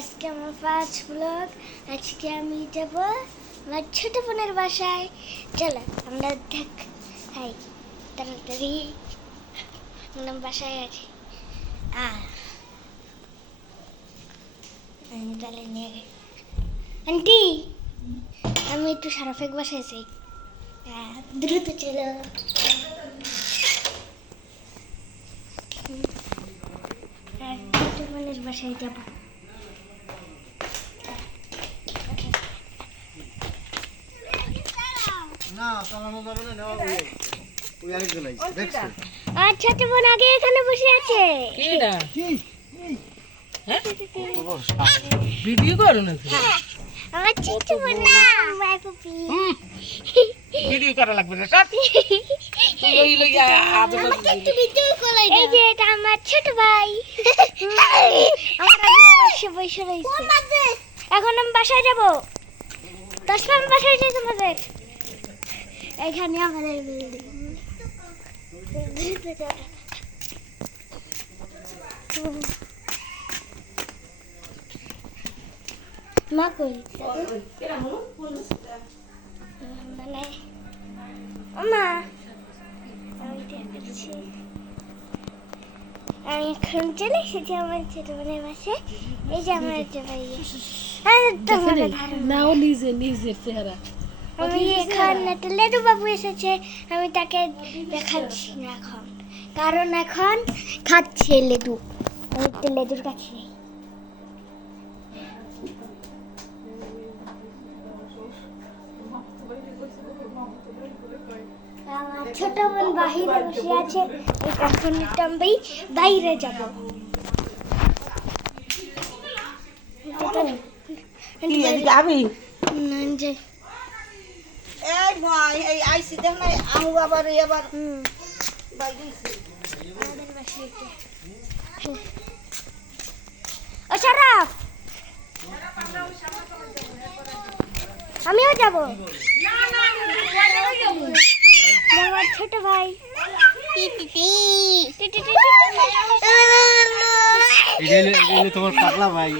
আজকে আমার first blog. আজকে আমি যাব আমার ছোট বোনের বাসায়। চলো আমরা হাই তাড়াতাড়ি আমরা বাসায় আছি। আমি তাহলে নিয়ে গে আন্টি আমি একটু সারাফেক বাসায় যাই। দ্রুত চলো। ছোট বোনের বাসায় যাবো। আর ছোট বোন আগে এখানে বসে আছে। ভিডিও করো না আমার ছোট বোন না মাই পুপি ভিডিও করা লাগবে না সব লই লই আজ একটু ভিডিও করাই এই যে এটা আমার ছোট ভাই। আমার আগে বসে রয়েছে। এখন আমি বাসায় যাব। 10 মিনিট বাসায় যাই তোমাদের। এখানে আমাদের বিল্ডিং। মা কই মানে মা আমি দেখাচ্ছি। আমি এখন চলে এসেছি আমার ছোট বোনের বাসায়। এই যে আমার একটা ভাই নাও নিজের চেহারা। আমি এখন একটা লেডু বাবু এসেছে। আমি তাকে দেখাচ্ছি না এখন, কারণ এখন খাচ্ছে লেডু। আমি তো লেডুর কাছে নেই। আমার ছোট বোন বাহিরে বসে আছে। এখন আমি বাইরে যাব। যাবি এই ভাই এই আইসি দেখ না আমু আবার এবার আমাদের বাসায় ও শরাফ আমিও যাব। আমার ছোট ভাই তোমার পাগলা ভাই।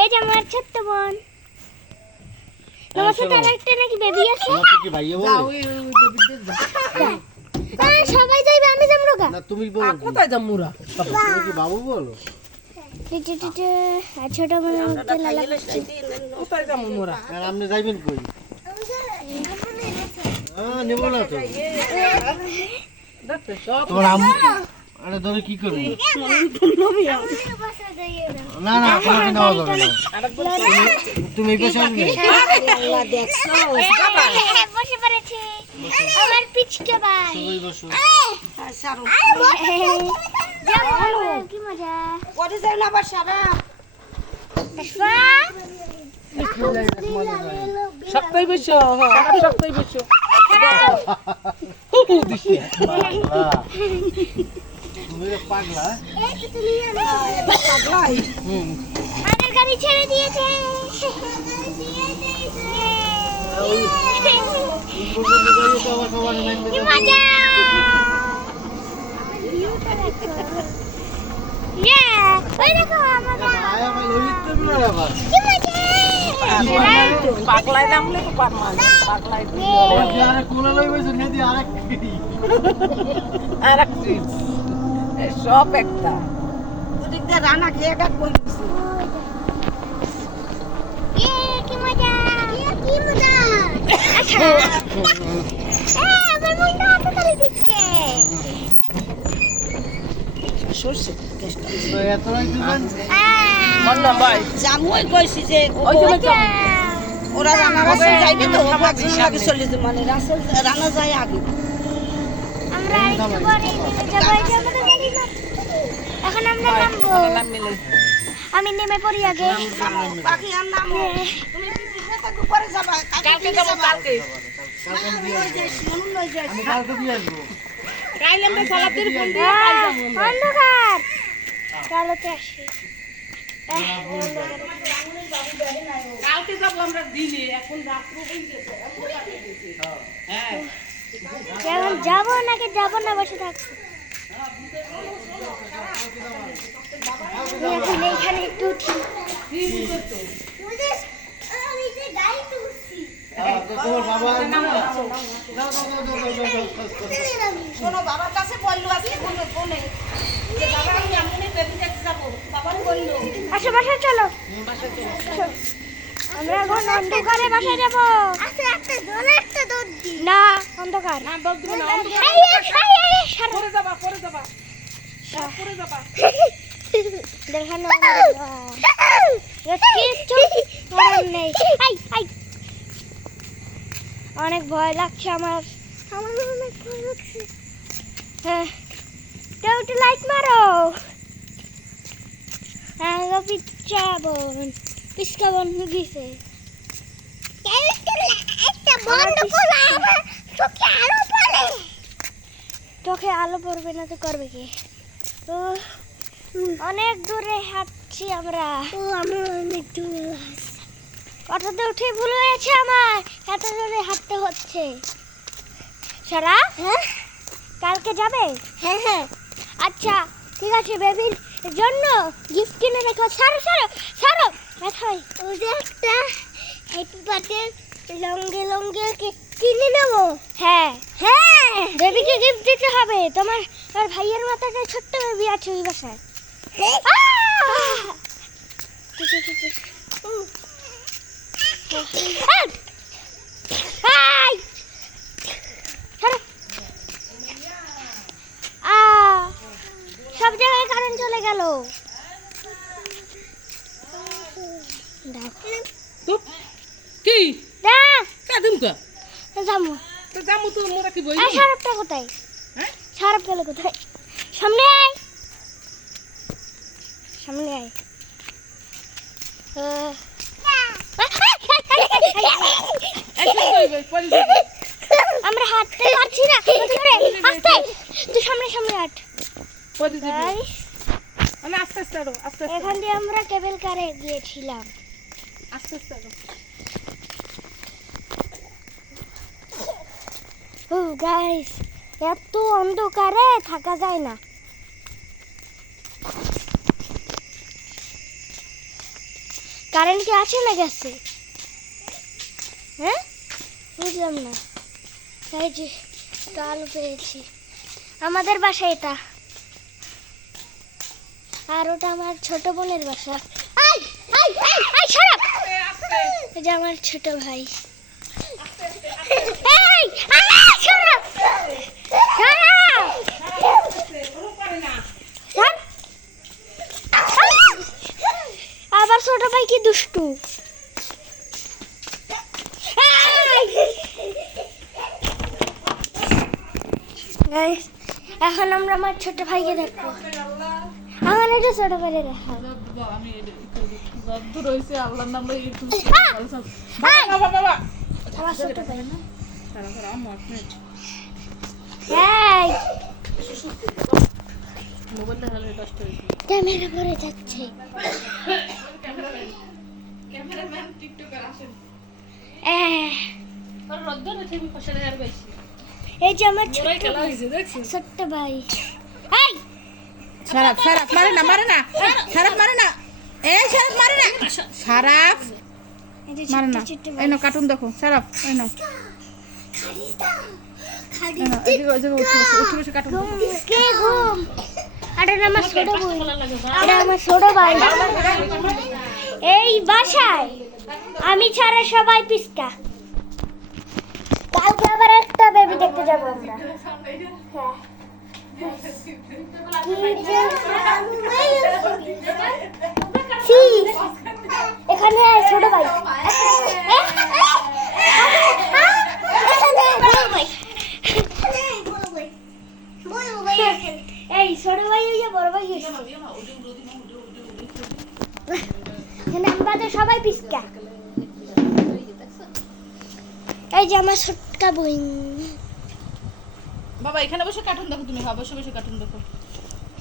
এই যে আমার ছোট্ট বোন। তোমার সাথে আরেকটা নাকি বেবি আছে। কি ভাইয়া বলো? সবাই যাইবে আমি যাবো না। না তুমি বলো। কোথায় যামুরা? তুমি কি বাবু বলো? আর ছোট বোন আমাকে লালা কোথায় যামু মোরা? আর আপনি যাইবেন কই? নেব না তো। তোমার আম্মু আরে ধরে কি করবে? না না তোমাকে নেওয়া যাবে না। তুমি এই পাশে আসবে। আল্লাহ দেখছো বসে পড়েছি আমার পিচকে ভাই। সবাই বসো। সারু কি মজা। ওরে যাই না আবার সারা সপ্তাহে বসো সপ্তাহে বসো তুমি পাগলা। পাগলাই আমাদের গাড়ি ছেড়ে দিয়েছে। কি মজা। ওই দেখো আমাদের কি মজা। পাগলায় নামলে তো পারমান পাগলায় আর এক চিজ সব একটা ওদিক দিয়ে রানা খেয়ে গাট কই দিছি কি মজা কি মজা। আমার মুখটা হাতে করে দিচ্ছে। সরষে কেষ্টা মন্না ভাই জামুই কইছি যে ওই যে যাম ওরা রানা রাসেল যাইবে তো একজন আগে চলে যে মানে রাসেল রানা যায় আগে আমরা একটু পরে যাবো। এখন আমরা নামবো। নাম মিলে আমি নেমে পড়ি আগে। বাকি আর নাম তুমি পিছনে থাকো পরে যাবা কালকে যাবো কালকে আমি কালকে দিয়ে আসবো। কাইলে আমরা সালাতের ফোন দিয়ে অন্ধকার চলো তো আসি। কালকে যাবো আমরা দিনে এখন রাত্রে হয়ে গেছে হ্যাঁ এখন যাবো নাকি যাবো না বসে থাকবো। এখন এইখানে একটু উঠি। কি বুঝছো তো? তোমার বাবা শোনো বাবার কাছে বললো আজকে ফোনে যে বাবা আমি এমনি বেবি দেখতে যাবো বাবার বললো আসো বাসায় চলো আমরা এখন অন্ধকারে বাসায় যাবো না অন্ধকার না দৌড় দিবে না, অন্ধকার। এই, এই, এই, এই, সরো। পরে যাবা, পরে যাবা। পরে যাবা। দেখানো কিচ্ছু করার নেই আই আই অনেক ভয় লাগছে আমার অনেক ভয় লাগছে হ্যাঁ কেউ একটু লাইট মারো হ্যাঁ পিচ্ছা বোন পিসকা বোন গেছে চোখে আলো পড়বে না তো করবে কি অনেক দূরে হাঁটছি আমরা অনেক দূরে অটোতে উঠে ভুল হয়েছে আমার এত দূরে হাঁটতে হচ্ছে সারা কালকে যাবে হ্যাঁ আচ্ছা ঠিক আছে বেবির জন্য গিফট কিনে রেখো সারো সারো সারো দেখাই ওই যে একটা হ্যাপি বার্থডে লঙ্গে লঙ্গে কেক কিনে নেবো হ্যাঁ বেবিকে গিফট দিতে হবে তোমার ভাইয়ের মাথাটা ছোট্ট বেবি আছে ওই বাসায় সব জায়গায় কারেন্ট চলে গেল চুপ। কি? কাঁদিমকা? যাবো তো যামু তো মোরা কি বই? সারাপটা কোথায় হ্যাঁ? সারাপ গেল কোথায় সামনে আয় সামনে আয় পরে যাবে। আমরা হাঁটতে পারছি না আস্তে তুই সামনে সামনে হাঁট পরে যাবে। Guys, মানে আস্তে আস্তে আরো, আস্তে আস্তে। এখান দিয়ে আমরা কেবল কারে গিয়েছিলাম আস্তে আস্তে আরো। গাইস এত অন্ধকারে থাকা যায় না কারেন্ট কি আছে না গেছে হ্যাঁ বুঝলাম না তাই যে আলো পেয়েছি আমাদের বাসা এটা আর ওটা আমার ছোট বোনের বাসা আই আই আই আই ছাড়া এটা আমার ছোট ভাই এই ছাড়া ছাড়া আবার ছোট ভাই কি দুষ্টু Guys, এখন আমরা আমার ছোট ভাইকে দেখবো আমার এটা ছোট ভাইকে দেখা আমি দূর হইছে আল্লাহর নামে একটু ভালো সব। বাবা বাবা। আমার ছোট ভাই না সারা সারা আম্মু আপনি এই মোবাইলটা হালে নষ্ট হইছে। ক্যামেরা পড়ে যাচ্ছে ক্যামেরাম্যান টিকটকার আসেন। এহ, আর রদ্দ না তুমি কষালে আর বেশি। এই যে আমার ছোট মোরাই খেলা হইছে দেখছো? ছোট্ট ভাই এই সারাপ সারাপ মারে না সারাপ মারে না এই সারাপ মারে না সারাপ এই যে মারে না ছোট্ট এই নাও কার্টুন দেখো সারাপ এই নাও খালি এই নাও এই যে উঠে কার্টুন দেখো। কে ঘুম আরে আমার ছোট ভাই আরে আমার ছোট ভাই এই বাসায় আমি ছাড়া সবাই পিস্তা কালকে আবার একটা বেবি দেখতে যাব আমরা হ্যাঁ কি যে সি এখানে আয় ছোট ভাই এই ছোট ভাই ওই যে বড় ভাই এসেছে এখানে আমাদের সবাই পিস্কা এই যে আমার ছোটকা বোন বাবা এখানে বসে কার্টুন দেখো তুমি বসে বসে কার্টুন দেখো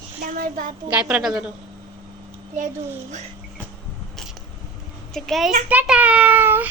এটা আমার বাবু গায়ে পড়াটা ধরো লেদু তো গাইস টাটা